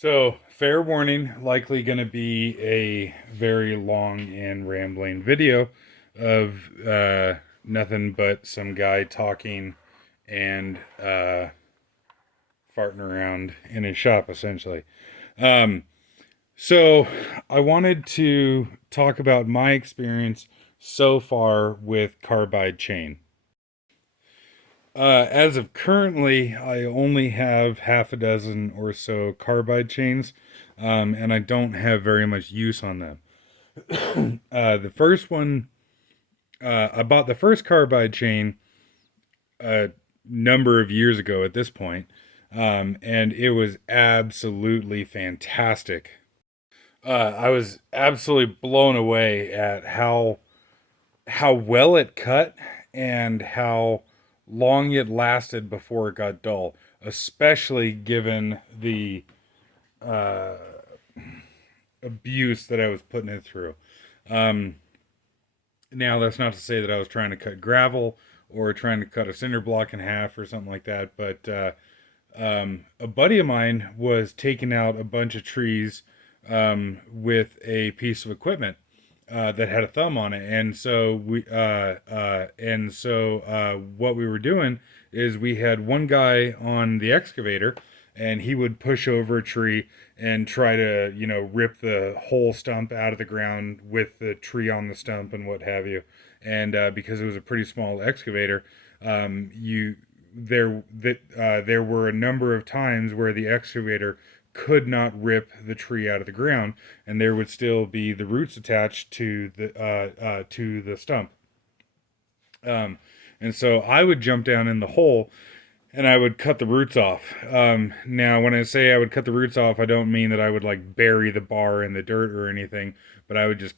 So, fair warning, likely going to be a very long and rambling video of nothing but some guy talking and farting around in his shop, essentially. Um, so, I wanted to talk about my experience so far with carbide chain. As of currently, I only have half a dozen or so carbide chains, and I don't have very much use on them. The first one, I bought the first carbide chain a number of years ago at this point, and it was absolutely fantastic. I was absolutely blown away at how well it cut and how long it lasted before it got dull, especially given the uh, abuse that I was putting it through. Um, Now, that's not to say that I was trying to cut gravel or trying to cut a cinder block in half or something like that, but a buddy of mine was taking out a bunch of trees with a piece of equipment that had a thumb on it, and so what we were doing is we had one guy on the excavator, and he would push over a tree and try to rip the whole stump out of the ground with the tree on the stump and what have you, and because it was a pretty small excavator, you there were a number of times where the excavator could not rip the tree out of the ground, and there would still be the roots attached to the stump. Um, and so I would jump down in the hole and I would cut the roots off. Now, when I say I would cut the roots off, I don't mean that I would like bury the bar in the dirt or anything, but I would just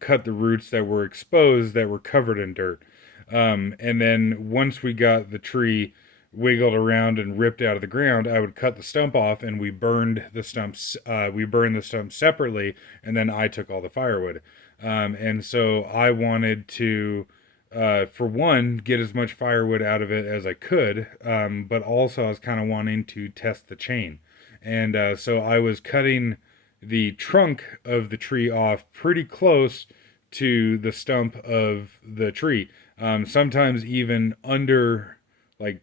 cut the roots that were exposed that were covered in dirt. And then once we got the tree wiggled around and ripped out of the ground, I would cut the stump off, and we burned the stumps. We burned the stumps separately, and then I took all the firewood. And so I wanted to, for one, get as much firewood out of it as I could, but also I was kind of wanting to test the chain. And so I was cutting the trunk of the tree off pretty close to the stump of the tree. Sometimes even under, like,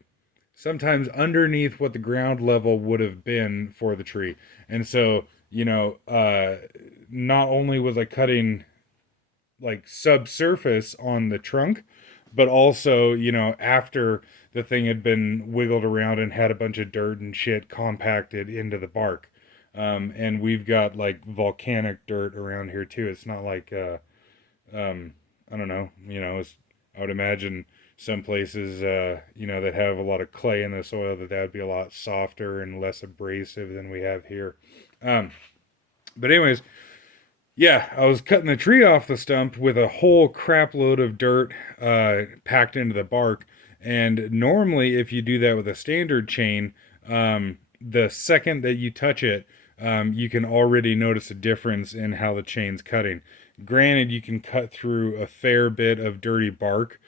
sometimes underneath what the ground level would have been for the tree. And so, not only was I cutting like subsurface on the trunk, but also, after the thing had been wiggled around and had a bunch of dirt and shit compacted into the bark. And we've got like volcanic dirt around here too. It's not like, I don't know, I would imagine some places, that have a lot of clay in the soil, that would be a lot softer and less abrasive than we have here. Um, but anyways, yeah, I was cutting the tree off the stump with a whole crap load of dirt packed into the bark. And normally, if you do that with a standard chain, the second that you touch it, you can already notice a difference in how the chain's cutting. Granted, you can cut through a fair bit of dirty bark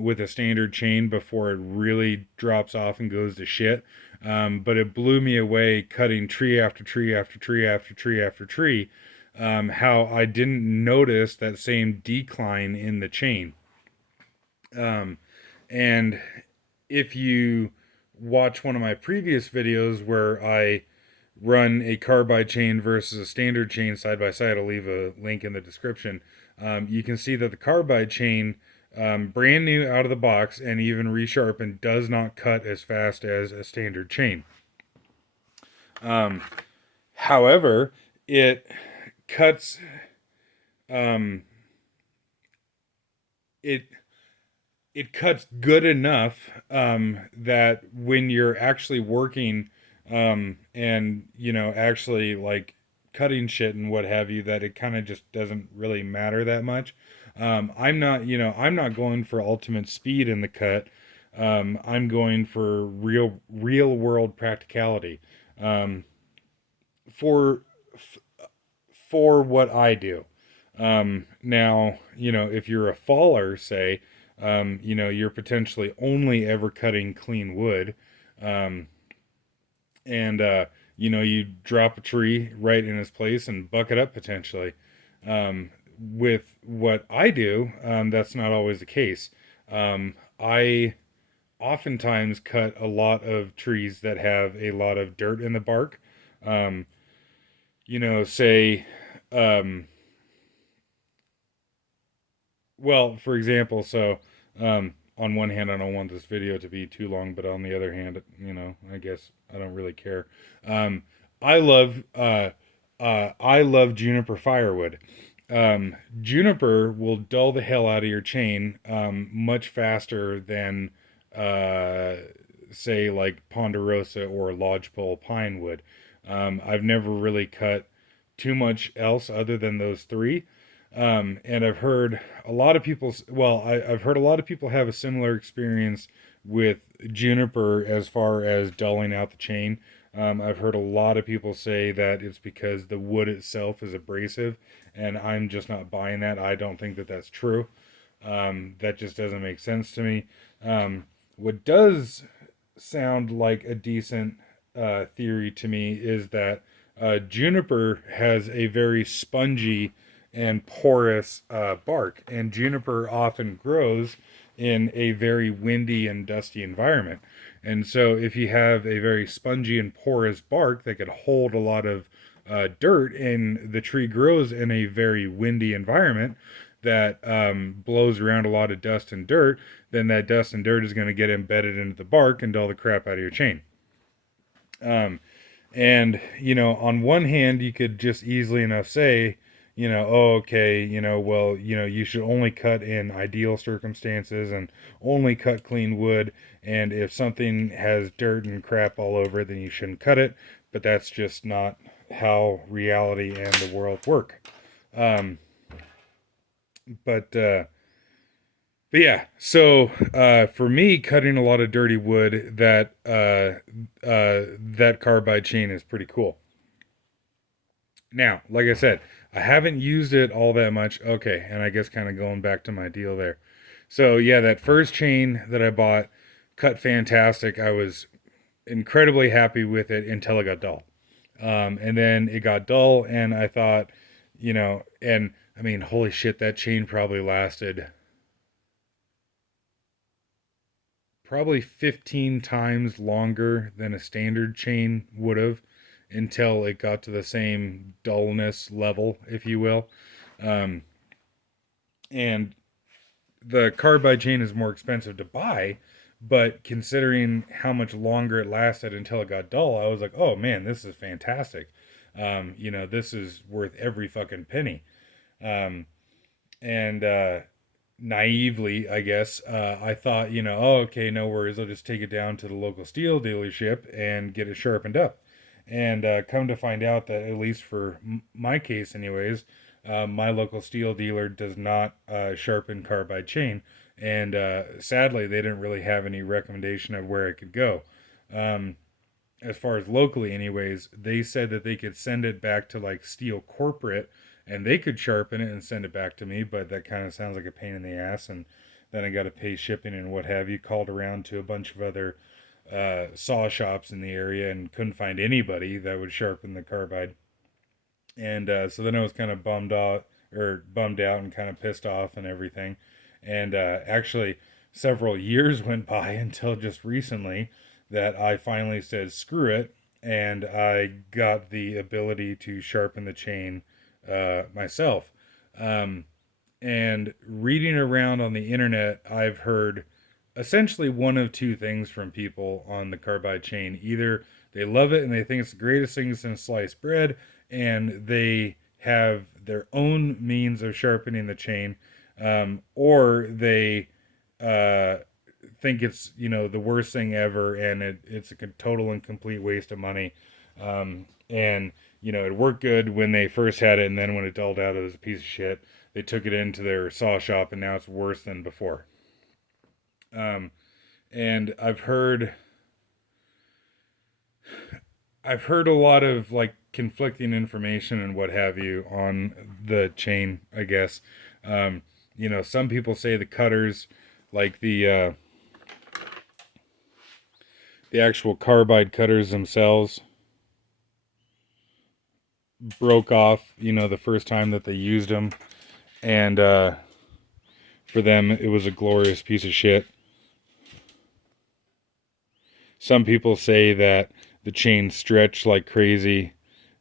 with a standard chain before it really drops off and goes to shit. But it blew me away cutting tree after tree after tree after tree after tree, how I didn't notice that same decline in the chain. Um, and if you watch one of my previous videos where I run a carbide chain versus a standard chain side by side, I'll leave a link in the description. You can see that the carbide chain, brand new out of the box and even resharpened, does not cut as fast as a standard chain. However, it cuts um, it it cuts good enough that when you're actually working and actually like cutting shit and what have you, that it kind of just doesn't really matter that much. I'm not going for ultimate speed in the cut. I'm going for real world practicality. Um, for for what I do. Now, if you're a faller, say, you're potentially only ever cutting clean wood. Um, and you drop a tree right in its place and buck it up potentially. With what I do, that's not always the case. I oftentimes cut a lot of trees that have a lot of dirt in the bark. Um, say, um, well, for example, on one hand, I don't want this video to be too long, but on the other hand, I guess I don't really care. Um, I love I love juniper firewood. Juniper will dull the hell out of your chain much faster than uh, say like ponderosa or lodgepole pine would. I've never really cut too much else other than those three. And I've heard a lot of people, I've heard a lot of people have a similar experience with juniper as far as dulling out the chain. I've heard a lot of people say that it's because the wood itself is abrasive, and I'm just not buying that. I don't think that that's true. That just doesn't make sense to me. What does sound like a decent theory to me is that juniper has a very spongy and porous bark, and juniper often grows in a very windy and dusty environment. And so, if you have a very spongy and porous bark that could hold a lot of dirt, and the tree grows in a very windy environment that blows around a lot of dust and dirt, then that dust and dirt is going to get embedded into the bark and dull the crap out of your chain. And, on one hand, you could just easily enough say, oh, okay, well, you should only cut in ideal circumstances and only cut clean wood. And if something has dirt and crap all over it, then you shouldn't cut it. But that's just not how reality and the world work. Um, but, uh, but yeah, so for me, cutting a lot of dirty wood, that carbide chain is pretty cool. Now, like I said, I haven't used it all that much. Okay, and I guess kind of going back to my deal there. So yeah, that first chain that I bought cut fantastic. I was incredibly happy with it until it got dull. And then it got dull, and I thought, and I mean, holy shit, that chain probably lasted probably 15 times longer than a standard chain would have until it got to the same dullness level, if you will. Um, and the carbide chain is more expensive to buy, but considering how much longer it lasted until it got dull, I was like, oh man, this is fantastic. This is worth every fucking penny. Um, and naively, I guess, I thought, oh, okay, no worries. I'll just take it down to the local Stihl dealership and get it sharpened up. And come to find out that, at least for my case, anyways, my local Stihl dealer does not sharpen carbide chain. And sadly, they didn't really have any recommendation of where it could go. Um, as far as locally, anyways, they said that they could send it back to like Stihl corporate and they could sharpen it and send it back to me, but that kind of sounds like a pain in the ass. And then I got to pay shipping and what have you. Called around to a bunch of other saw shops in the area and couldn't find anybody that would sharpen the carbide. And so then I was kind of bummed out and kind of pissed off and everything. And actually, several years went by until just recently that I finally said screw it, and I got the ability to sharpen the chain myself. Um, and reading around on the internet, I've heard essentially one of two things from people on the carbide chain. Either they love it and they think it's the greatest thing since sliced bread, and they have their own means of sharpening the chain, or they uh, think it's the worst thing ever, and it's a total and complete waste of money. And it worked good when they first had it, and then when it dulled out, it was a piece of shit. They took it into their saw shop, and now it's worse than before. Um, and I've heard a lot of like conflicting information and what have you on the chain, I guess. Um, some people say the cutters, like the actual carbide cutters themselves broke off, the first time that they used them. And for them, it was a glorious piece of shit. Some people say that the chain stretched like crazy,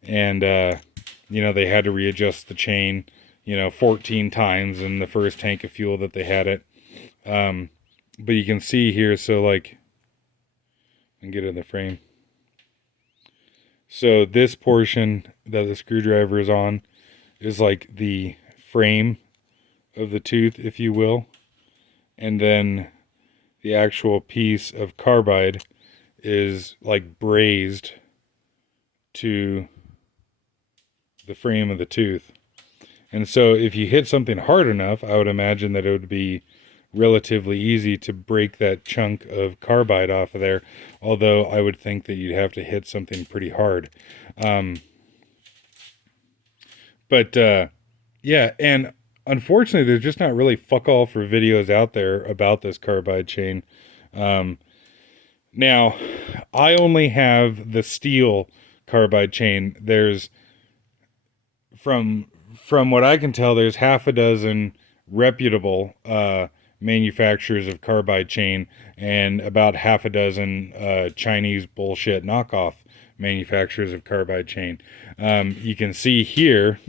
and they had to readjust the chain, 14 times in the first tank of fuel that they had it. But you can see here, so like, and get in the frame. So this portion that the screwdriver is on is like the frame of the tooth, if you will, and then the actual piece of carbide is like brazed to the frame of the tooth. And so if you hit something hard enough, I would imagine that it would be relatively easy to break that chunk of carbide off of there, although I would think that you'd have to hit something pretty hard. But yeah, and unfortunately there's just not really fuck all for videos out there about this carbide chain. Now, I only have the Stihl carbide chain. There's from what I can tell, there's half a dozen reputable manufacturers of carbide chain and about half a dozen Chinese bullshit knockoff manufacturers of carbide chain. You can see here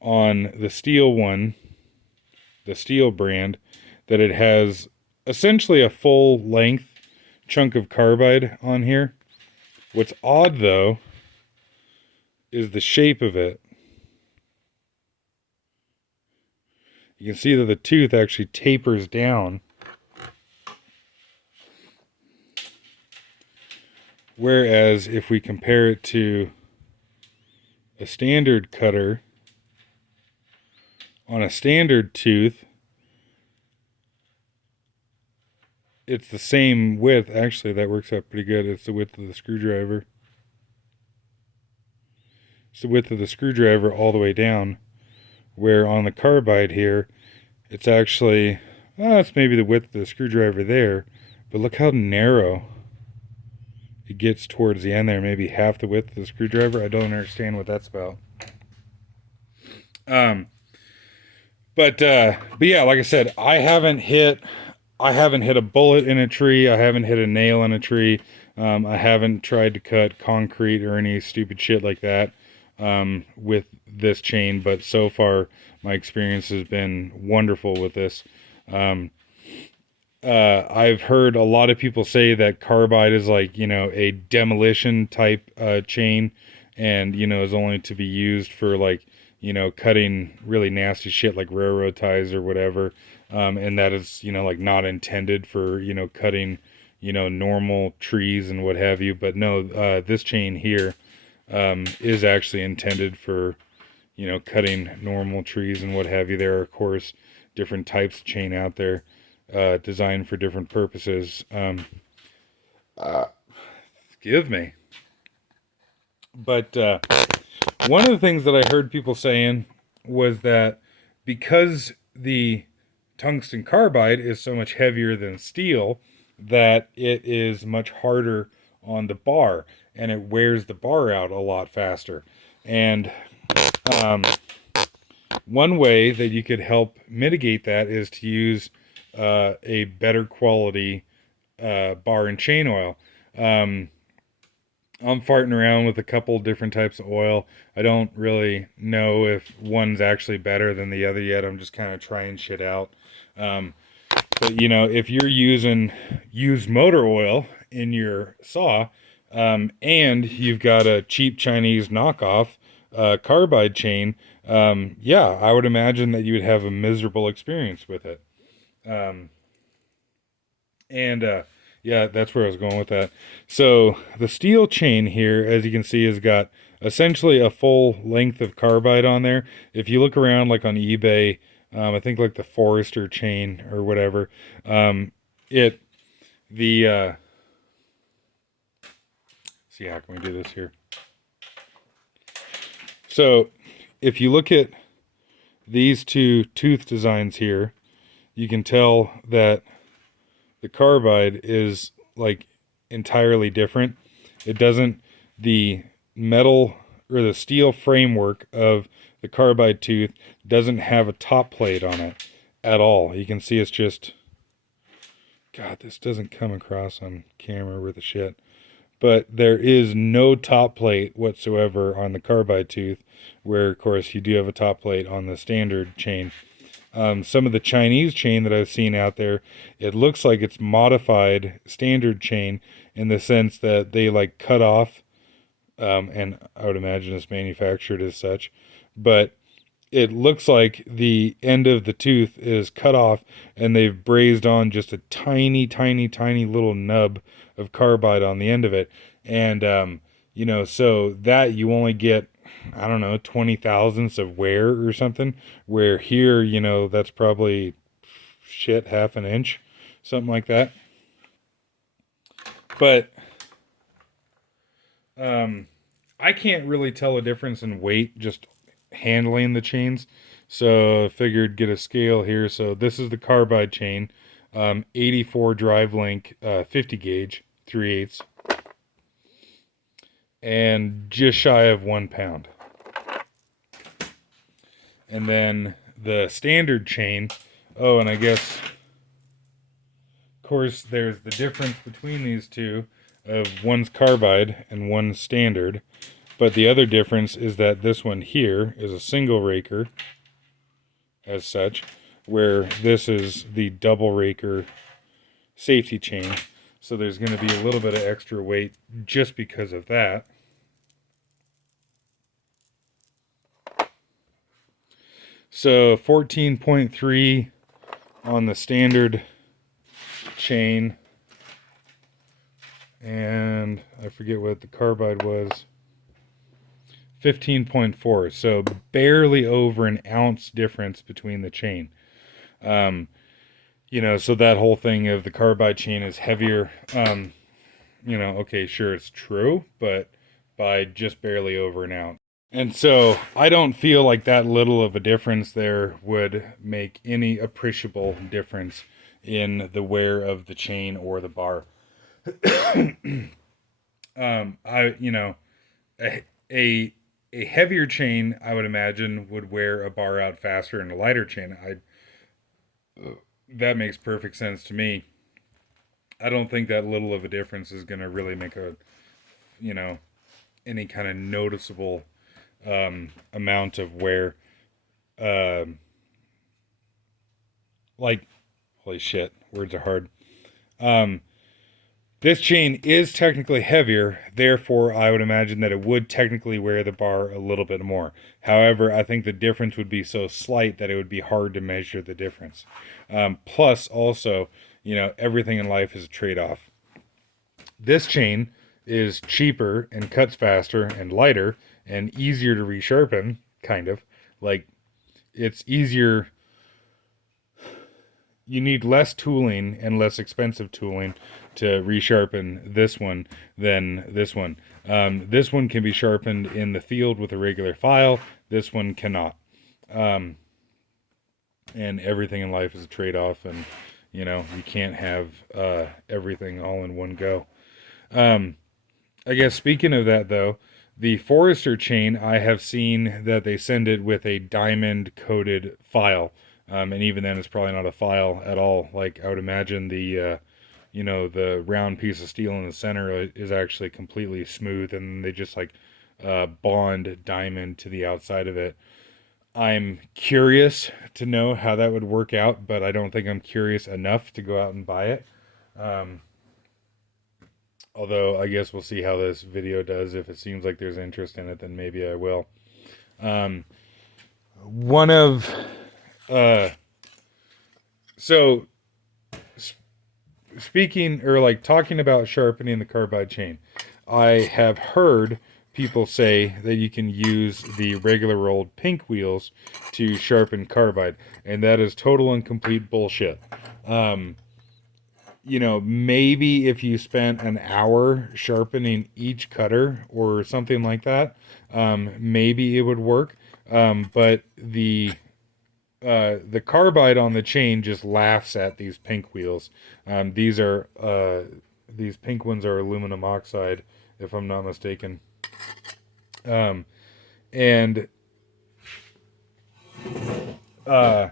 on the Stihl one, the Stihl brand, that it has essentially a full length chunk of carbide on here. What's odd though is the shape of it. You can see that the tooth actually tapers down. Whereas if we compare it to a standard cutter on a standard tooth, it's the same width. Actually, that works out pretty good. It's the width of the screwdriver. It's the width of the screwdriver all the way down. Where on the carbide here, it's actually, it's maybe the width of the screwdriver there, but look how narrow it gets towards the end there, maybe half the width of the screwdriver. I don't understand what that's about. But yeah, like I said, I haven't hit a bullet in a tree. I haven't hit a nail in a tree. I haven't tried to cut concrete or any stupid shit like that with this chain, but so far my experience has been wonderful with this. I've heard a lot of people say that carbide is like, a demolition type chain, and is only to be used for like, cutting really nasty shit like railroad ties or whatever. And that is, like not intended for, cutting, normal trees and what have you. But no, this chain here is actually intended for, cutting normal trees and what have you. There are, of course, different types of chain out there designed for different purposes. Excuse me. But one of the things that I heard people saying was that because the tungsten carbide is so much heavier than steel, that it is much harder on the bar and it wears the bar out a lot faster. And one way that you could help mitigate that is to use a better quality bar and chain oil. I'm farting around with a couple different types of oil. I don't really know if one's actually better than the other yet. I'm just kind of trying shit out. But if you're using used motor oil in your saw, and you've got a cheap Chinese knockoff carbide chain, yeah, I would imagine that you would have a miserable experience with it. Yeah, that's where I was going with that. So the Stihl chain here, as you can see, has got essentially a full length of carbide on there. If you look around like on eBay, I think like the Forester chain or whatever, see, how can we do this here? So if you look at these two tooth designs here, you can tell that the carbide is like entirely different. It doesn't, the metal or the steel framework of the carbide tooth doesn't have a top plate on it at all. You can see it's just, God, this doesn't come across on camera with the shit. But there is no top plate whatsoever on the carbide tooth, where, of course, you do have a top plate on the standard chain. Some of the Chinese chain that I've seen out there, it looks like it's modified standard chain in the sense that they like cut off, and I would imagine it's manufactured as such, but it looks like the end of the tooth is cut off and they've brazed on just a tiny, tiny, tiny little nub of carbide on the end of it. And, so that you only get, I don't know, 20 thousandths of wear or something, where here, that's probably shit, half an inch, something like that. But, I can't really tell a difference in weight just handling the chains. So I figured get a scale here. So this is the carbide chain, 84 drive link, 50 gauge, 3/8, and just shy of 1 pound. And then the standard chain, oh, and I guess, of course, there's the difference between these two of one's carbide and one's standard. But the other difference is that this one here is a single raker as such, where this is the double raker safety chain. So there's going to be a little bit of extra weight just because of that. So 14.3 on the standard chain, and I forget what the carbide was, 15.4, so barely over an ounce difference between the chain. So that whole thing of the carbide chain is heavier, okay, sure, it's true, but by just barely over an ounce. And so I don't feel like that little of a difference there would make any appreciable difference in the wear of the chain or the bar. A heavier chain, I would imagine, would wear a bar out faster, and a lighter chain, that makes perfect sense to me. I don't think that little of a difference is going to really make any kind of noticeable amount of wear. Like, holy shit, words are hard. This chain is technically heavier, therefore I would imagine that it would technically wear the bar a little bit more. However, I think the difference would be so slight that it would be hard to measure the difference. Plus, also, everything in life is a trade-off. This chain is cheaper and cuts faster and lighter and easier to resharpen, kind of. Like, it's easier. You need less tooling and less expensive tooling to resharpen this one than this one. This one can be sharpened in the field with a regular file. This one cannot. And everything in life is a trade-off, and you can't have everything all in one go. I guess speaking of that, though, the Forester chain, I have seen that they send it with a diamond coated file. And even then, it's probably not a file at all. Like, I would imagine the round piece of steel in the center is actually completely smooth, and they just bond diamond to the outside of it. I'm curious to know how that would work out, but I don't think I'm curious enough to go out and buy it. Although I guess we'll see how this video does. If it seems like there's interest in it, then maybe I will. So speaking or talking about sharpening the carbide chain, I have heard people say that you can use the regular old pink wheels to sharpen carbide, and that is total and complete bullshit. Maybe if you spent an hour sharpening each cutter or something like that, maybe it would work. But the carbide on the chain just laughs at these pink wheels. These are These pink ones are aluminum oxide, if I'm not mistaken. Um, and uh,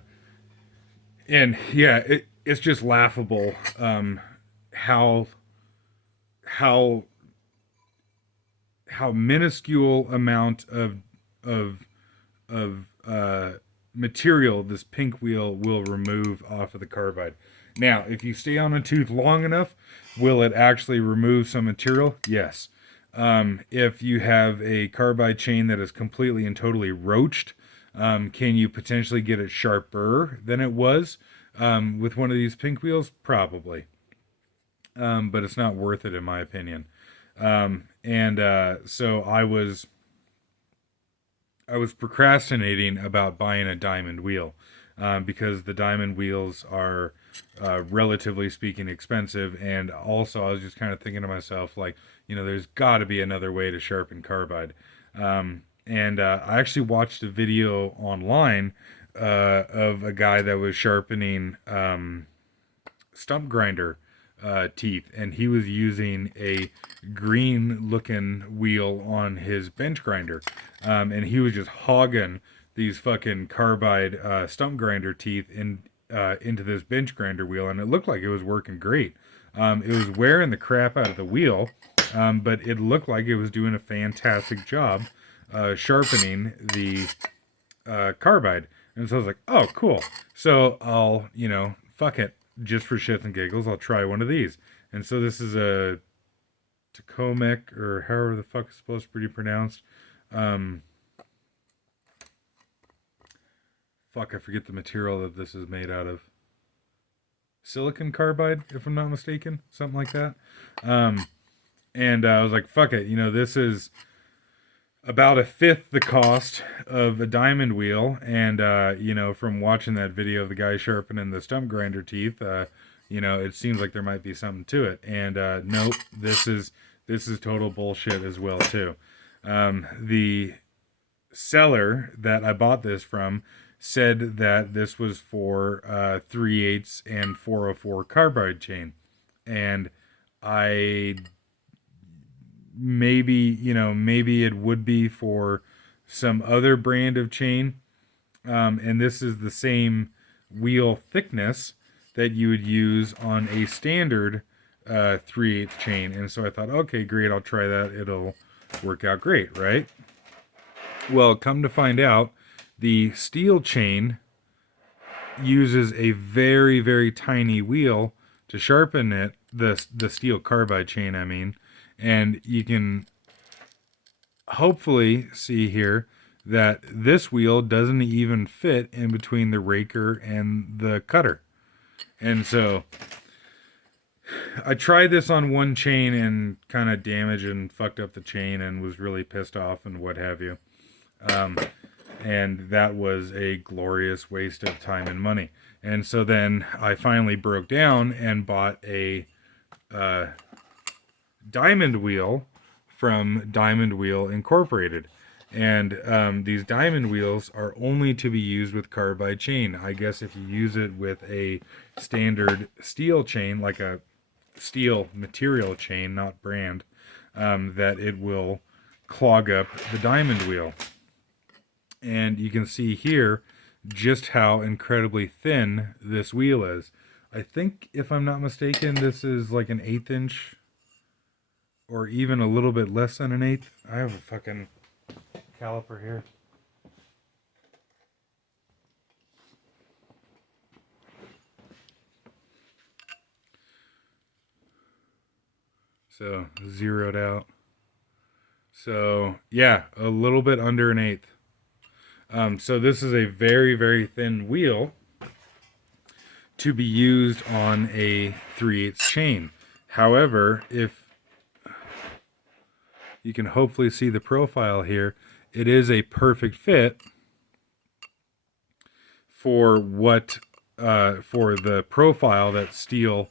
and yeah, it's just laughable how how how minuscule amount of of material this pink wheel will remove off of the carbide. Now, if you stay on a tooth long enough, will it actually remove some material? Yes. If you have a carbide chain that is completely and totally roached, can you potentially get it sharper than it was with one of these pink wheels? Probably. But it's not worth it in my opinion. So I was procrastinating about buying a diamond wheel because the diamond wheels are, relatively speaking, expensive. And also, I was just kind of thinking to myself, like, there's got to be another way to sharpen carbide. I actually watched a video online of a guy that was sharpening stump grinder teeth, and he was using a green looking wheel on his bench grinder, and he was just hogging these fucking carbide stump grinder teeth into this bench grinder wheel, and it looked like it was working great. It was wearing the crap out of the wheel, but it looked like it was doing a fantastic job sharpening the carbide. And so I was like, oh, cool. So I'll, fuck it. Just for shits and giggles, I'll try one of these. And so this is a Tacomec, or however the fuck it's supposed to be pronounced. Fuck, I forget the material that this is made out of. Silicon carbide, if I'm not mistaken. Something like that. I was like, fuck it. This is about a fifth the cost of a diamond wheel. And from watching that video of the guy sharpening the stump grinder teeth, it seems like there might be something to it. And nope, this is total bullshit as well too. The seller that I bought this from said that this was for 3/8 and 404 carbide chain. And I maybe it would be for some other brand of chain. And this is the same wheel thickness that you would use on a standard 3/8 chain. And so I thought, okay, great, I'll try that. It'll work out great, right? Well, come to find out, the Stihl chain uses a very, very tiny wheel to sharpen it, the Stihl carbide chain, I mean. And you can hopefully see here that this wheel doesn't even fit in between the raker and the cutter. And so I tried this on one chain and kind of damaged and fucked up the chain and was really pissed off and what have you. And that was a glorious waste of time and money. And so then I finally broke down and bought a diamond wheel from Diamond Wheel Incorporated. And these diamond wheels are only to be used with carbide chain. I guess if you use it with a standard Stihl chain, like a Stihl material chain, not brand, that it will clog up the diamond wheel. And you can see here just how incredibly thin this wheel is. I think, if I'm not mistaken, this is like an 1/8 inch, or even a little bit less than an 1/8. I have a fucking caliper here. So zeroed out. So yeah, a little bit under an 1/8. So this is a very, very thin wheel to be used on a 3/8 chain. However, if you can hopefully see the profile here, it is a perfect fit for for the profile that Stihl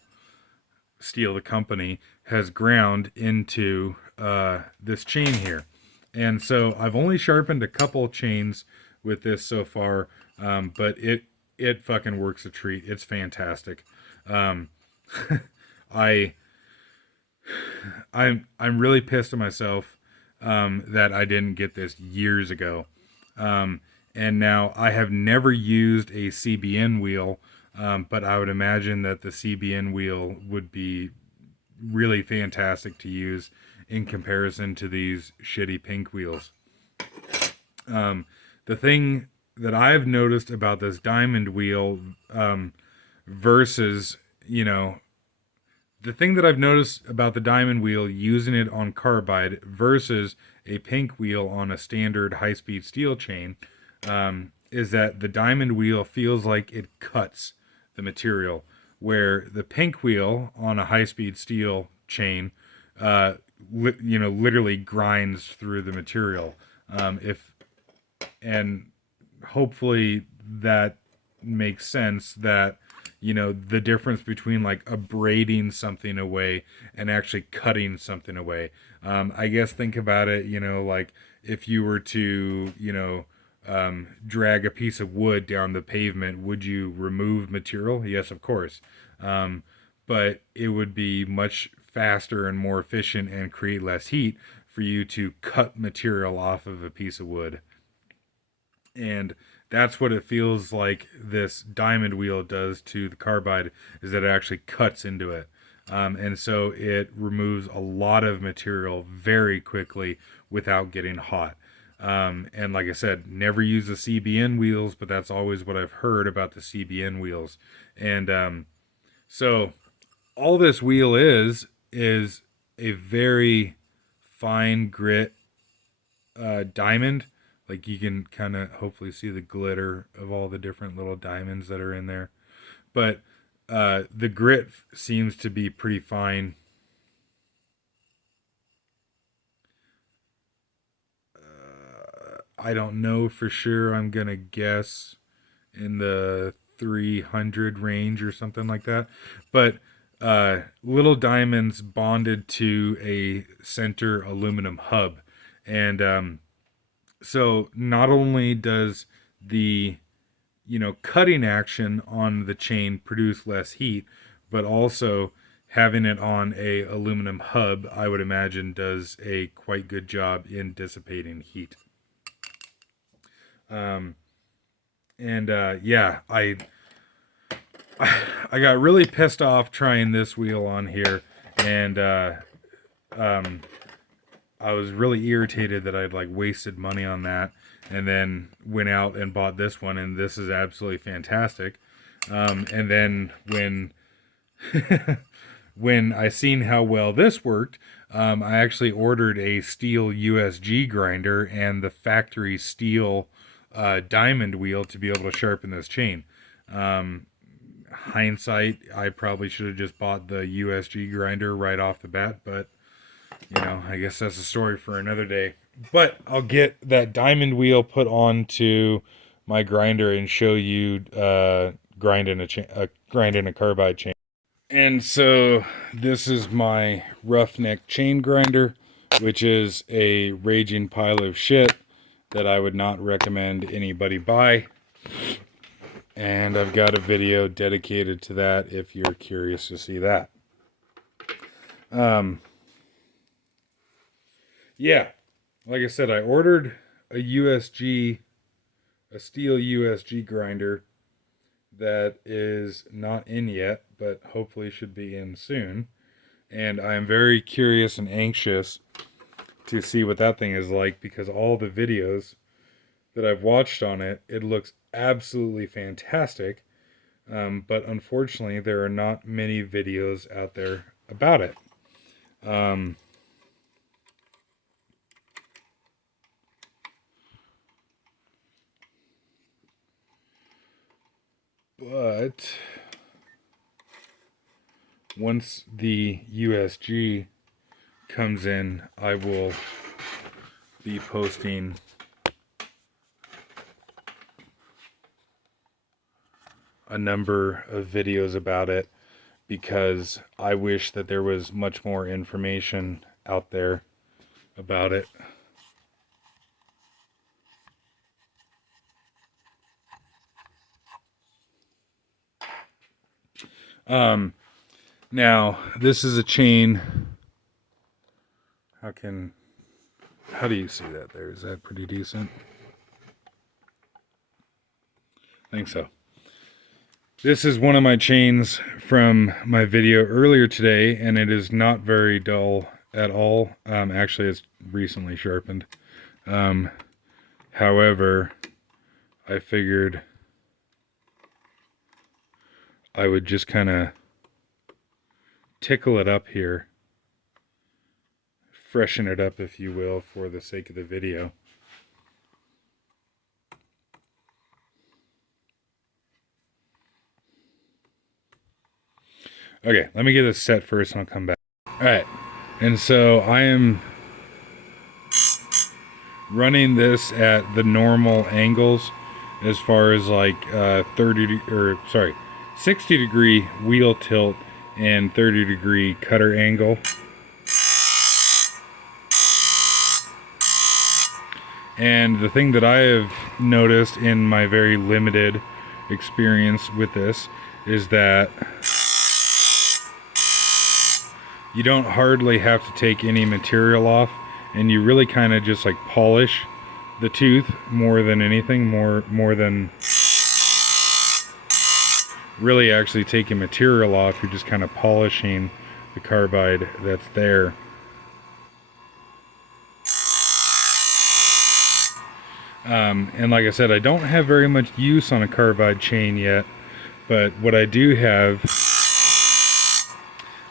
the company has ground into this chain here. And so I've only sharpened a couple chains with this so far, but it fucking works a treat. It's fantastic. I I'm really pissed at myself that I didn't get this years ago. Um, and now I have never used a CBN wheel, but I would imagine that the CBN wheel would be really fantastic to use in comparison to these shitty pink wheels. Um, the thing that I've noticed about this diamond wheel versus, you know, the thing that I've noticed about the diamond wheel using it on carbide versus a pink wheel on a standard high-speed steel chain is that the diamond wheel feels like it cuts the material, where the pink wheel on a high-speed steel chain, literally grinds through the material. If and hopefully that makes sense, that the difference between like abrading something away and actually cutting something away. I guess think about it, like if you were to drag a piece of wood down the pavement, would you remove material? Yes, of course. um, but it would be much faster and more efficient and create less heat for you to cut material off of a piece of wood. And that's what it feels like this diamond wheel does to the carbide, is that it actually cuts into it. And so it removes a lot of material very quickly without getting hot. And like I said, never use the CBN wheels, but that's always what I've heard about the CBN wheels. And so all this wheel is a very fine grit diamond. Like you can kind of hopefully see the glitter of all the different little diamonds that are in there. But the grit seems to be pretty fine. I don't know for sure. I'm going to guess in the 300 range or something like that. But little diamonds bonded to a center aluminum hub. And so not only does the cutting action on the chain produce less heat, but also having it on a aluminum hub, I would imagine, does a quite good job in dissipating heat. Um, and yeah, I got really pissed off trying this wheel on here, and um, I was really irritated that I'd like wasted money on that, and then went out and bought this one, and this is absolutely fantastic. And then when I seen how well this worked, I actually ordered a Stihl USG grinder and the factory Stihl diamond wheel to be able to sharpen this chain. Um, Hindsight, I probably should have just bought the USG grinder right off the bat, but I guess that's a story for another day. But I'll get that diamond wheel put onto my grinder and show you grinding a carbide chain. And so this is my roughneck chain grinder, which is a raging pile of shit that I would not recommend anybody buy. And I've got a video dedicated to that if you're curious to see that. Um, yeah, like I said, I ordered a USG, a Stihl USG grinder that is not in yet, but hopefully should be in soon. And I'm very curious and anxious to see what that thing is like, because all the videos that I've watched on it, it looks absolutely fantastic. But unfortunately, there are not many videos out there about it. Um, but once the USG comes in, I will be posting a number of videos about it, because I wish that there was much more information out there about it. Um, Now, this is a chain How do you see that there? Is that pretty decent? I think so. This is one of my chains from my video earlier today, and it is not very dull at all. Actually, it's recently sharpened. However, I figured I would just kind of tickle it up here, freshen it up, if you will, for the sake of the video. Okay, let me get this set first and I'll come back. Alright, and so I am running this at the normal angles as far as like 60 degree wheel tilt and 30 degree cutter angle. And the thing that I have noticed in my very limited experience with this is that you don't hardly have to take any material off, and you really kind of just like polish the tooth more than anything, more than really actually taking material off. You're just kind of polishing the carbide that's there. And like I said, I don't have very much use on a carbide chain yet, but what I do have,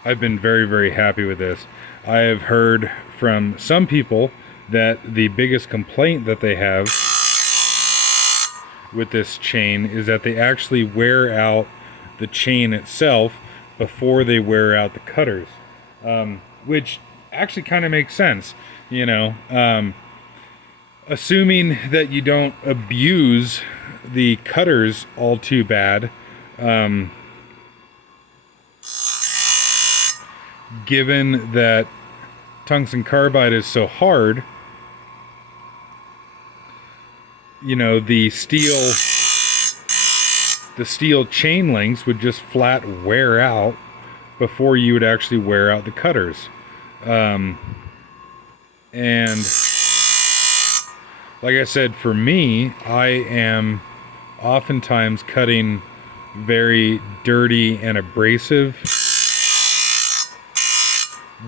I've been very, very happy with this. I have heard from some people that the biggest complaint that they have with this chain is that they actually wear out the chain itself before they wear out the cutters, which actually kind of makes sense, you know. Assuming that you don't abuse the cutters all too bad, given that tungsten carbide is so hard, you know, the steel chain links would just flat wear out before you would actually wear out the cutters. And like I said, for me, I am oftentimes cutting very dirty and abrasive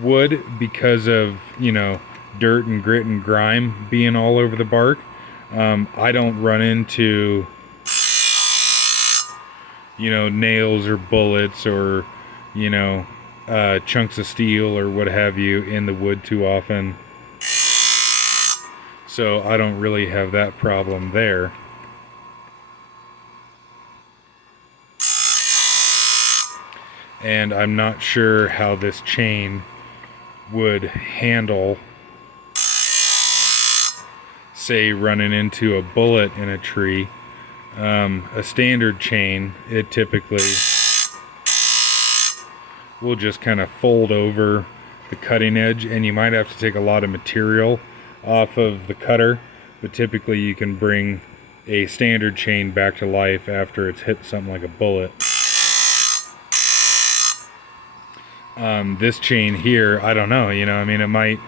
wood because of, you know, dirt and grit and grime being all over the bark. I don't run into, you know, nails or bullets or, you know, chunks of steel or what have you in the wood too often. So I don't really have that problem there. And I'm not sure how this chain would handle, say, running into a bullet in a tree. A standard chain, it typically will just kind of fold over the cutting edge, and you might have to take a lot of material off of the cutter, but typically you can bring a standard chain back to life after it's hit something like a bullet. This chain here, I don't know, you know, I mean, it might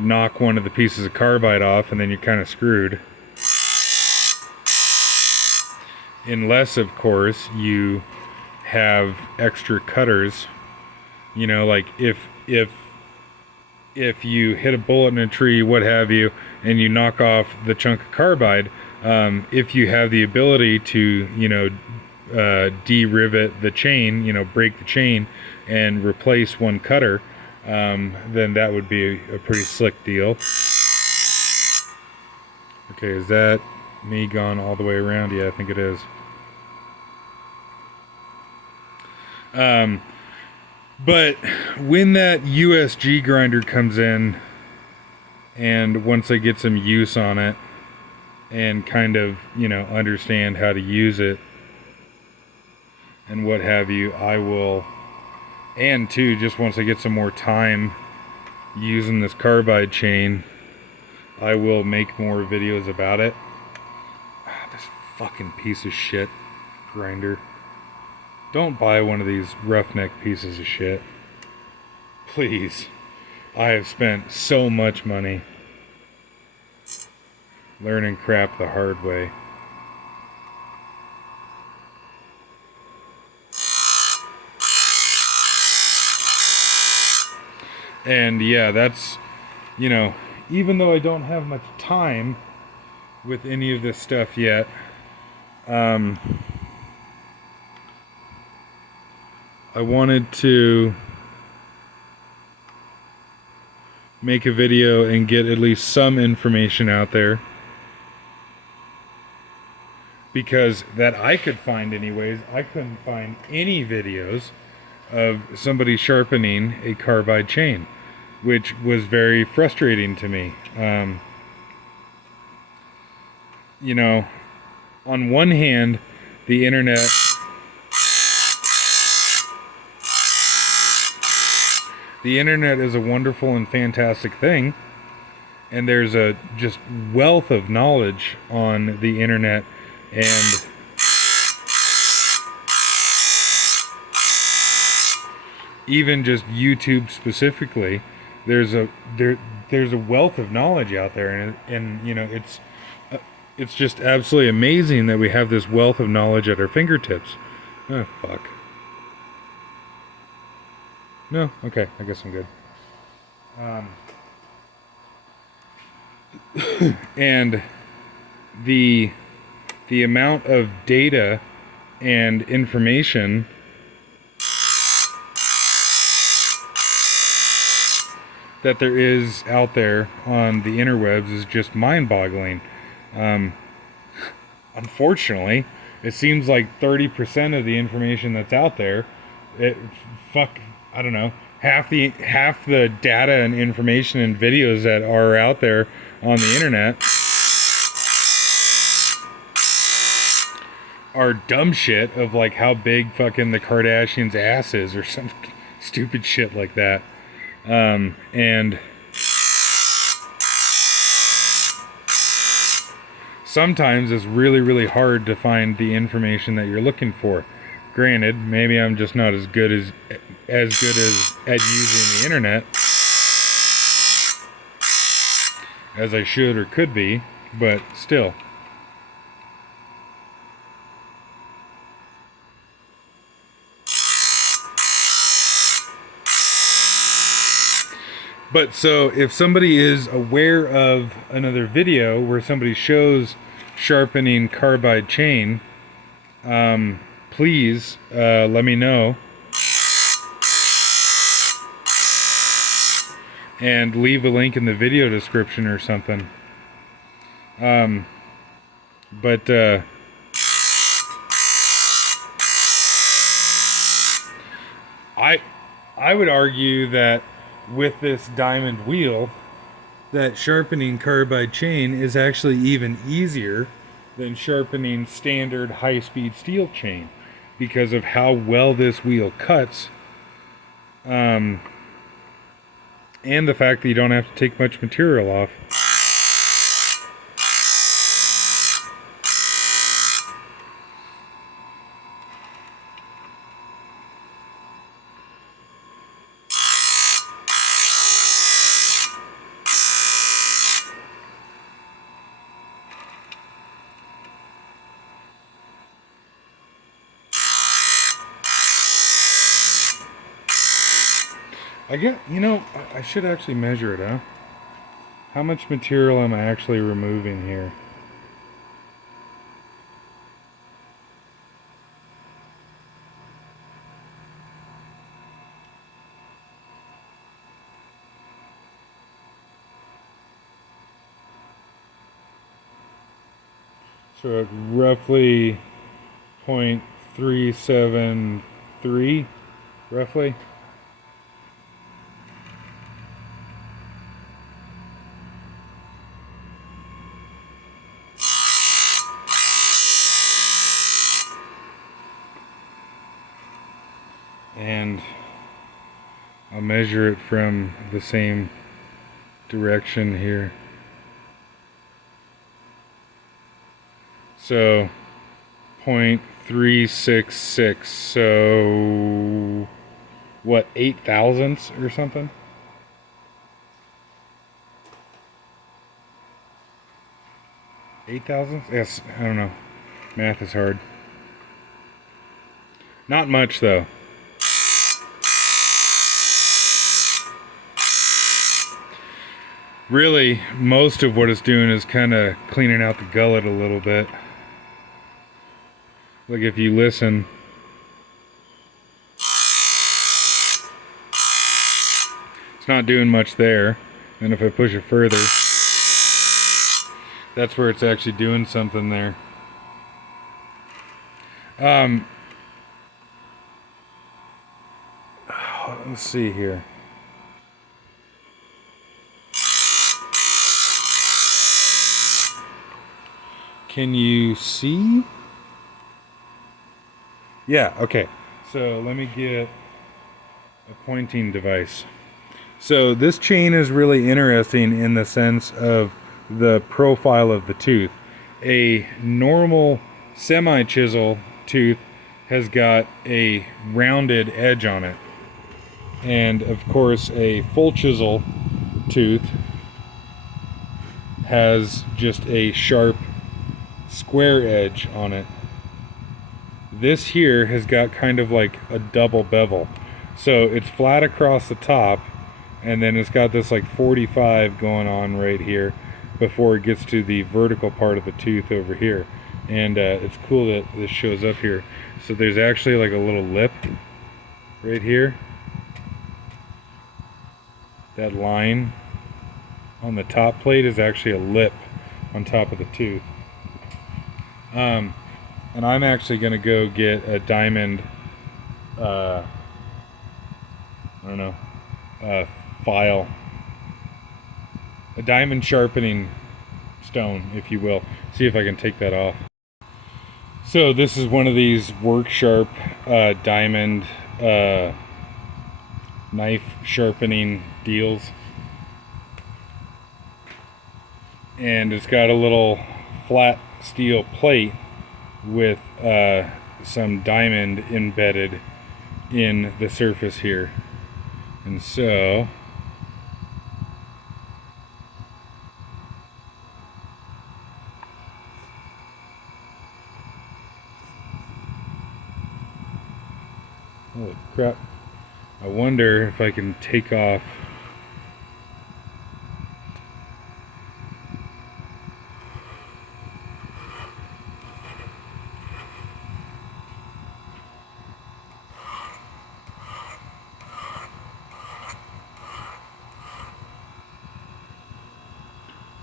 knock one of the pieces of carbide off and then you're kind of screwed. Unless, of course, you have extra cutters, you know, like if you hit a bullet in a tree, what have you, and you knock off the chunk of carbide, if you have the ability to, you know, de-rivet the chain, you know, break the chain and replace one cutter, then that would be a pretty slick deal. Okay, is that me gone all the way around? Yeah, I think it is. But when that USG grinder comes in, and once I get some use on it and kind of, you know, understand how to use it and what have you, I will, and too, just once I get some more time using this carbide chain, I will make more videos about it. This fucking piece of shit grinder. Don't buy one of these roughneck pieces of shit. Please. I have spent so much money learning crap the hard way. And yeah, that's, you know, even though I don't have much time with any of this stuff yet, I wanted to make a video and get at least some information out there, because that I could find anyways, I couldn't find any videos of somebody sharpening a carbide chain, which was very frustrating to me. You know, on one hand, the internet is a wonderful and fantastic thing, and there's a just wealth of knowledge on the internet, and even just YouTube specifically, there's a wealth of knowledge out there, and you know, it's just absolutely amazing that we have this wealth of knowledge at our fingertips. Oh fuck. No, okay, I guess I'm good. And the amount of data and information that there is out there on the interwebs is just mind-boggling. Unfortunately, it seems like 30% of the information that's out there, I don't know, half the data and information and videos that are out there on the internet are dumb shit of like how big fucking the Kardashians' ass is or some stupid shit like that. And sometimes it's really, really hard to find the information that you're looking for. Granted, maybe I'm just not as good as at using the internet as I should or could be, but still. But so if somebody is aware of another video where somebody shows sharpening carbide chain, please let me know and leave a link in the video description or something. But I would argue that with this diamond wheel, that sharpening carbide chain is actually even easier than sharpening standard high-speed steel chain, because of how well this wheel cuts, and the fact that you don't have to take much material off. I should actually measure it, huh? How much material am I actually removing here? So at roughly 0.373, roughly. And I'll measure it from the same direction here. So 0.366, so what, 8 thousandths or something? 8 thousandths? Yes, I don't know. Math is hard. Not much though. Really, most of what it's doing is kind of cleaning out the gullet a little bit. Like if you listen, it's not doing much there. And if I push it further, that's where it's actually doing something there. Let's see here. Can you see? Yeah, okay. So let me get a pointing device. So this chain is really interesting in the sense of the profile of the tooth. A normal semi-chisel tooth has got a rounded edge on it. And of course a full chisel tooth has just a sharp square edge on it. This here has got kind of like a double bevel. So it's flat across the top, and then it's got this like 45 going on right here before it gets to the vertical part of the tooth over here. And it's cool that this shows up here. So there's actually like a little lip right here. That line on the top plate is actually a lip on top of the tooth. And I'm actually going to go get a diamond, I don't know, file. A diamond sharpening stone, if you will. See if I can take that off. So this is one of these work sharp diamond knife sharpening deals. And it's got a little flat steel plate with some diamond embedded in the surface here. And so holy crap, I wonder if I can take off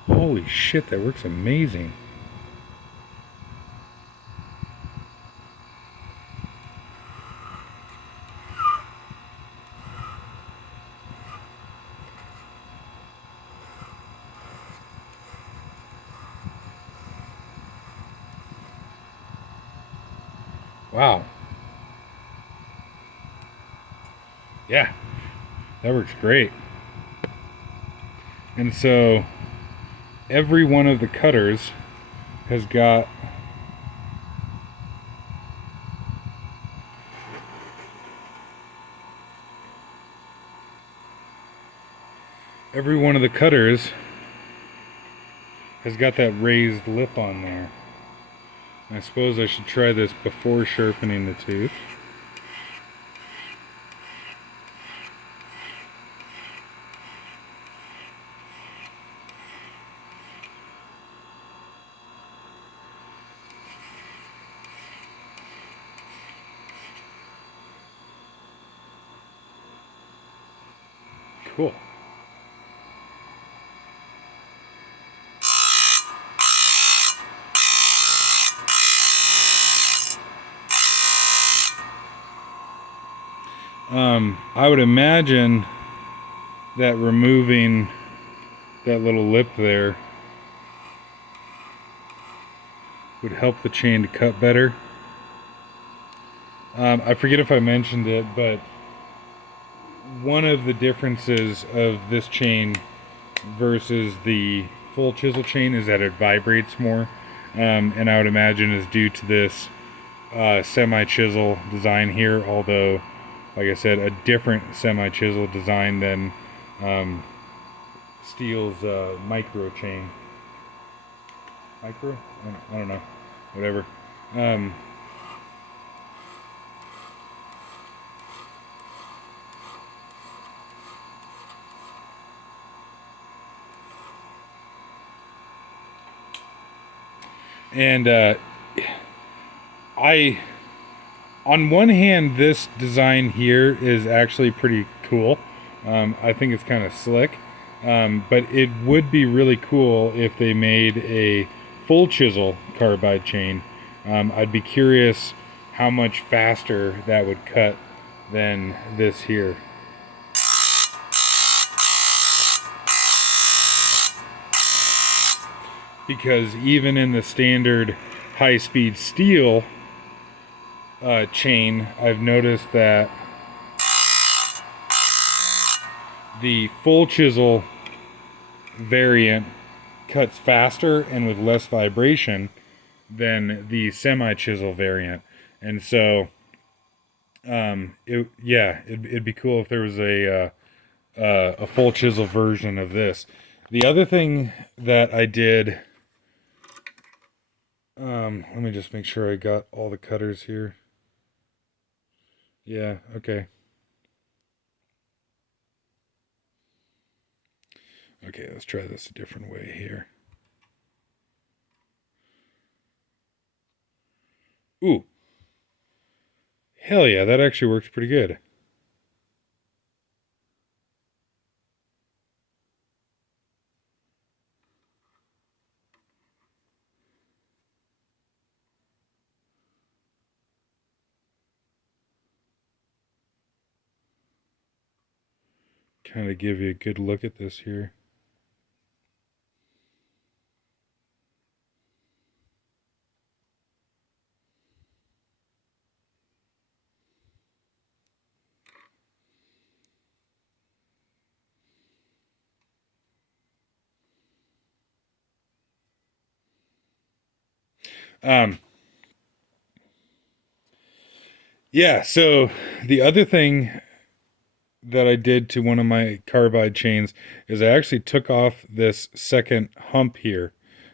holy shit, that works amazing. Wow. Yeah, that works great. And so every one of the cutters has got that raised lip on there. I suppose I should try this before sharpening the tooth. Cool. I would imagine that removing that little lip there would help the chain to cut better. I forget if I mentioned it, but one of the differences of this chain versus the full chisel chain is that it vibrates more, and I would imagine is due to this semi-chisel design here, although like I said, a different semi-chisel design than Stihl's micro chain. Micro? I don't know. Whatever. Um, and I, on one hand, this design here is actually pretty cool. I think it's kind of slick. But it would be really cool if they made a full chisel carbide chain. I'd be curious how much faster that would cut than this here. Because even in the standard high-speed Stihl chain, I've noticed that the full chisel variant cuts faster and with less vibration than the semi-chisel variant. And so, it'd be cool if there was a full chisel version of this. The other thing that I did, let me just make sure I got all the cutters here. Yeah, okay. Okay, let's try this a different way here. Ooh. Hell yeah, that actually works pretty good. Kind of give you a good look at this here. Um, yeah, so the other thing that I did to one of my carbide chains is I actually took off this second hump here.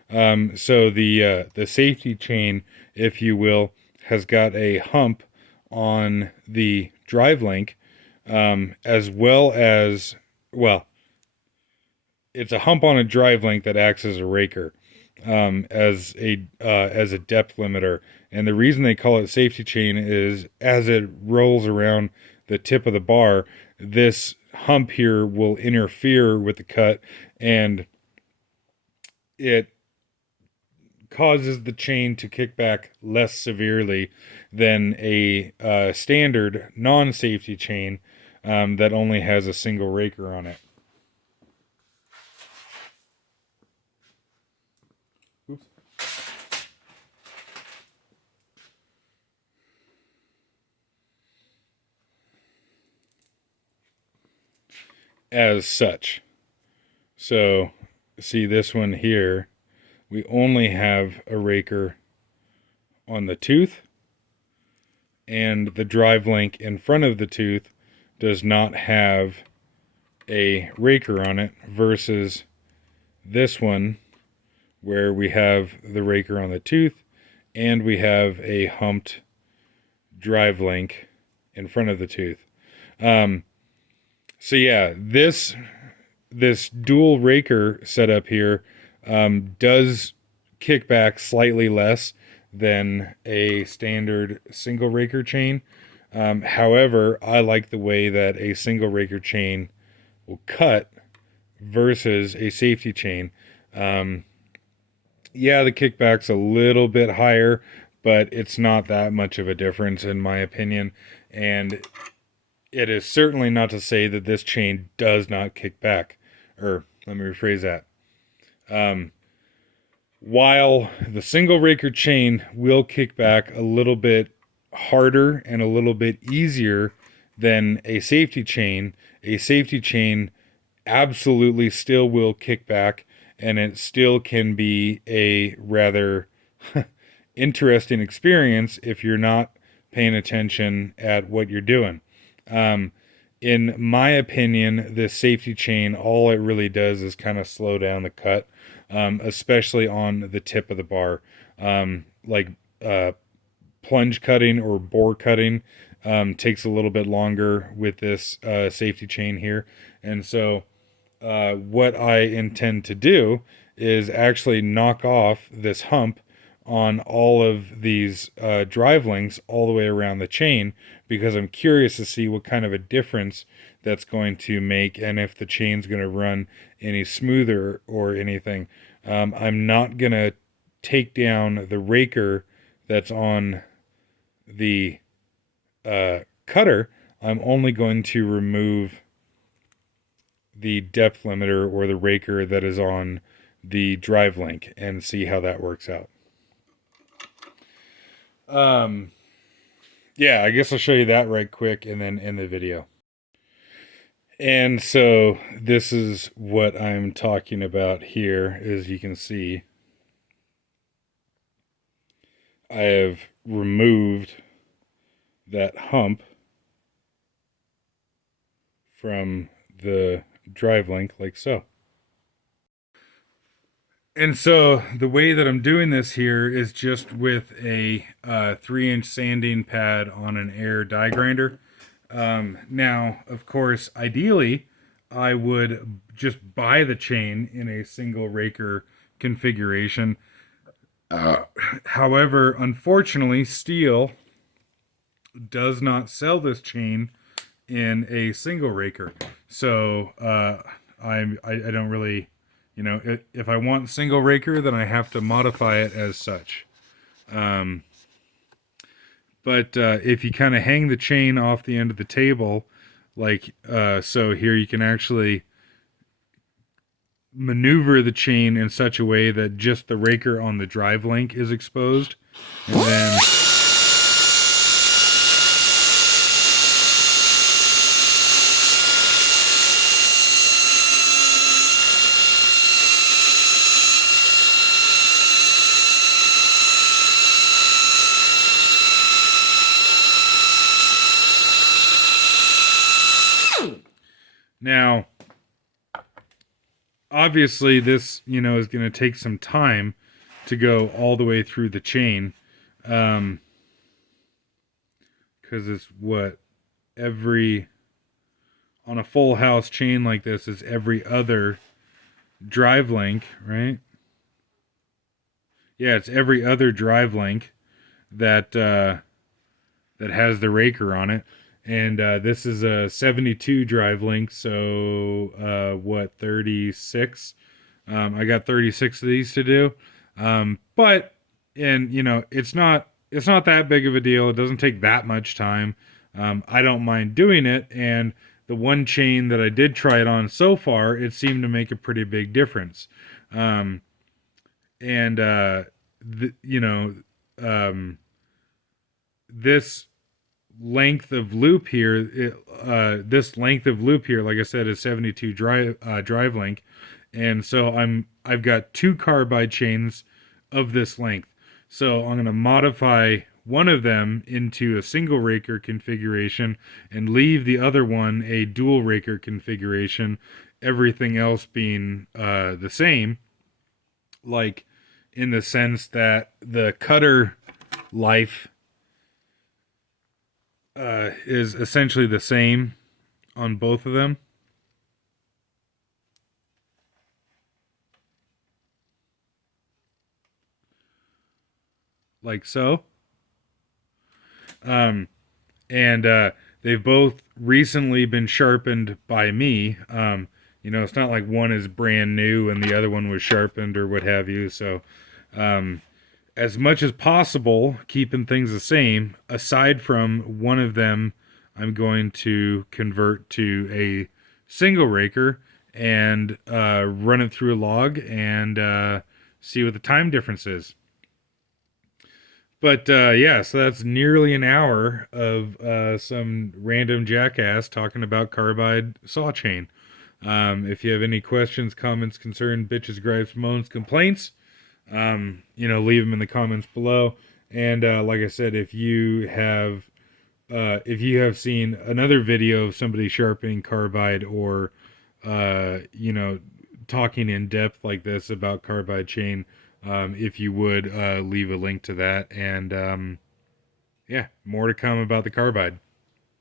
So the safety chain, if you will, has got a hump on the drive link, as well as, well, it's a hump on a drive link that acts as a raker, as a depth limiter. And the reason they call it safety chain is as it rolls around the tip of the bar, this hump here will interfere with the cut, and it causes the chain to kick back less severely than a standard non-safety chain that only has a single raker on it. Oops. As such. So, see this one here, we only have a raker on the tooth, and the drive link in front of the tooth does not have a raker on it, versus this one where we have the raker on the tooth and we have a humped drive link in front of the tooth. So yeah, this dual raker setup here does kick back slightly less than a standard single raker chain. However, I like the way that a single raker chain will cut versus a safety chain. Yeah, the kickback's a little bit higher, but it's not that much of a difference in my opinion. And it is certainly not to say that this chain does not kick back. Or let me rephrase that. Um, while the single raker chain will kick back a little bit harder and a little bit easier than a safety chain absolutely still will kick back, and it still can be a rather interesting experience if you're not paying attention at what you're doing. Um, in my opinion, this safety chain, all it really does is kind of slow down the cut. especially on the tip of the bar. Like plunge cutting or bore cutting takes a little bit longer with this safety chain here. And so what I intend to do is actually knock off this hump on all of these drive links all the way around the chain, because I'm curious to see what kind of a difference that's going to make, and if the chain's going to run any smoother or anything. I'm not going to take down the raker that's on the cutter. I'm only going to remove the depth limiter or the raker that is on the drive link and see how that works out. Yeah, I guess I'll show you that right quick and then end the video. And so this is what I'm talking about here. As you can see, I have removed that hump from the drive link like so. And so the way that I'm doing this here is just with a 3-inch sanding pad on an air die grinder. Now, of course, ideally, I would just buy the chain in a single raker configuration. However, unfortunately, Stihl does not sell this chain in a single raker. So I don't really, if I want single raker, then I have to modify it as such. But if you kind of hang the chain off the end of the table, like so here, you can actually maneuver the chain in such a way that just the raker on the drive link is exposed. And then now, obviously, this, is going to take some time to go all the way through the chain. Because it's on a full house chain like this, is every other drive link, right? Yeah, it's every other drive link that has the raker on it. And this is a 72 drive link, so 36? I got 36 of these to do. But it's not that big of a deal. It doesn't take that much time. I don't mind doing it, and the one chain that I did try it on so far, it seemed to make a pretty big difference. And this length of loop here, like I said, is 72 drive link, and so I've got 2 carbide chains of this length. So I'm going to modify one of them into a single raker configuration and leave the other one a dual raker configuration, everything else being the same, like in the sense that the cutter life is essentially the same on both of them. Like so. And they've both recently been sharpened by me. It's not like one is brand new and the other one was sharpened or what have you. So, as much as possible, keeping things the same, aside from one of them, I'm going to convert to a single raker and run it through a log and see what the time difference is. But yeah, so that's nearly an hour of some random jackass talking about carbide saw chain. If you have any questions, comments, concerns, bitches, gripes, moans, complaints, leave them in the comments below. And like I said, if you have seen another video of somebody sharpening carbide or talking in depth like this about carbide chain, if you would leave a link to that. And yeah, more to come about the carbide.